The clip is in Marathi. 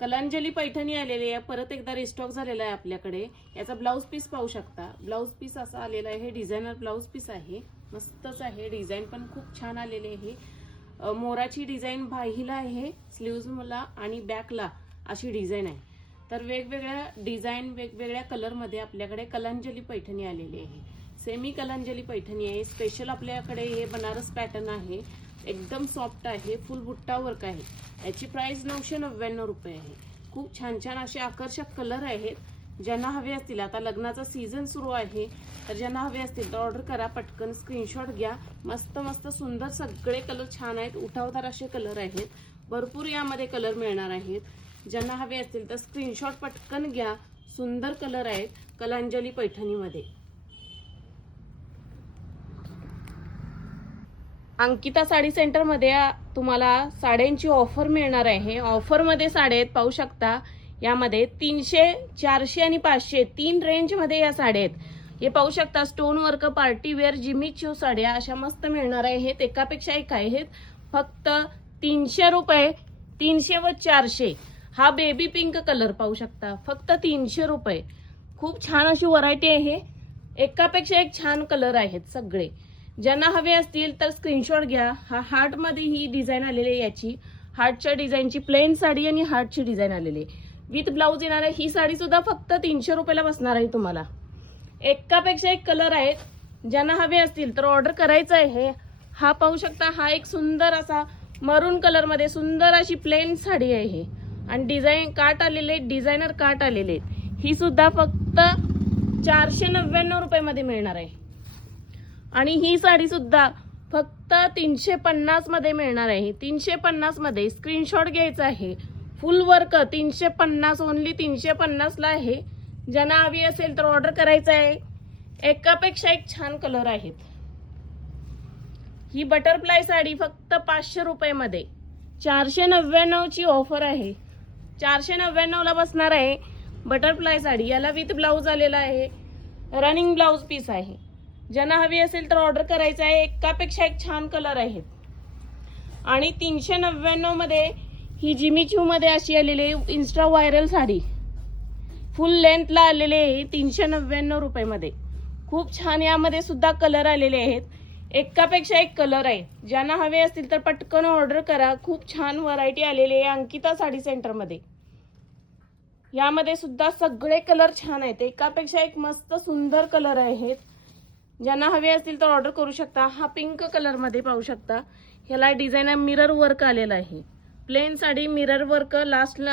कलांजली पैठणी आलेली आहे, परत एकदा रिस्टॉक झालेला आहे आपल्याकडे। याचा ब्लाउज पीस पाहू शकता, ब्लाउज पीस असा आलेला आहे, हे डिझायनर ब्लाउज पीस आहे, मस्तच आहे, डिझाइन पण खूप छान आलेली आहे। मोराची डिझाइन बाहीला आहे, स्लीव्हजला आणि बॅकला अशी डिझाइन आहे। तर वेगवेगळ्या डिझाइन वेगवेगळ्या कलर मध्ये आपल्याकडे कलांजली पैठणी आलेली आहे। सेमी कलांजली पैठणी आहे, स्पेशल आपल्याकडे हे बनारस पॅटर्न आहे, एकदम सॉफ्ट आहे, फुल बुट्टा वर्क आहे। याची प्राइस 999 रुपये आहे। खूप छान छान असे आकर्षक कलर आहेत। ज्यांना हवे असतील, आता लग्नाचा सीझन सुरू आहे, तर ज्यांना हवे असतील तर ऑर्डर करा, पटकन स्क्रीनशॉट घ्या। मस्त मस्त सुंदर सगळे कलर छान आहेत, उठावदार असे कलर आहेत, भरपूर यामध्ये कलर मिळणार आहेत। ज्यांना हवे असतील तर स्क्रीनशॉट पटकन घ्या, सुंदर कलर आहेत कलांजली पैठणीमध्ये। अंकिता साडी सेंटर मध्ये तुम्हाला साड्यांची ऑफर मिळणार आहे। ऑफर मध्ये साड्या आहेत, पाहू शकता। यामध्ये 300, 400 आणि 500 तीन रेंज मध्ये या साड्या आहेत। हे पाहू शकता, stone work party wear Jimmy Choo साड्या अशा मस्त मिळणार आहेत, एकापेक्षा एक आहेत। फक्त 300 रुपये, 300 व 400। हा बेबी पिंक कलर पाहू शकता, फक्त 300 रुपये। खूप छान अशी व्हरायटी आहे, एकापेक्षा एक छान कलर आहेत सगळे। ज्यांना हवे असतील तर स्क्रीनशॉट घ्या। हा हार्ट मध्ये ही डिझाइन आलेली आहे, याची हार्टच्या डिझाइनची प्लेन साडी आणि हार्टची डिझाइन आलेली आहे, विथ ब्लाउज येणार आहे। ही साडी सुद्धा फक्त 300 रुपयाला बसणार आहे तुम्हाला। एकापेक्षा एक कलर आहेत, ज्यांना हवे असतील तर ऑर्डर करायचं आहे। हा पाहू शकता, हा एक सुंदर असा मरून कलर मध्ये सुंदर अशी प्लेन साडी आहे आणि डिझाइन काट आलेले, डिझायनर काट आलेले। ही सुद्धा फक्त 499 रुपये मध्ये मिळणार आहे आणि ही साडी सुद्धा फक्त 350 मध्ये मिळणार आहे। 350 मध्ये स्क्रीनशॉट घ्यायचा आहे। फुल वर्क 350, ओनली 350 ला आहे। ज्यांना हवी असेल तर ऑर्डर करायचं आहे। एकापेक्षा एक छान कलर आहेत। ही बटरफ्लाय साडी फक्त 500 रुपये मध्ये, 499 ची ऑफर आहे। 499 ला बसणार आहे बटरफ्लाय साडी। याला विथ ब्लाउज आलेला आहे, रनिंग ब्लाउज पीस आहे। ज्यांना हवी असेल तर ऑर्डर करायचं आहे। एकापेक्षा एक छान कलर आहेत आणि 399 मध्ये ही जिमीचू मध्ये अशी आलेली इन्स्टा व्हायरल साडी फुल लेंथ ला आलेली आहे, 399 रुपये मध्ये। खूप छान यामध्ये सुद्धा कलर आलेले आहेत, एकापेक्षा एक कलर आहे। ज्यांना हवे असतील तर पटकन ऑर्डर करा। खूप छान व्हरायटी आलेली आहे अंकिता साडी सेंटर मध्ये। यामध्ये सुद्धा सगळे कलर छान आहेत, एकापेक्षा एक मस्त सुंदर कलर आहेत। ज्यांना हवे असतील तर ऑर्डर करू शकता। हा पिंक कलर मध्ये पाहू शकता, ह्याला डिझाइन मिरर वर्क आलेला आहे, प्लेन साडी मिरर वर्क लास्टला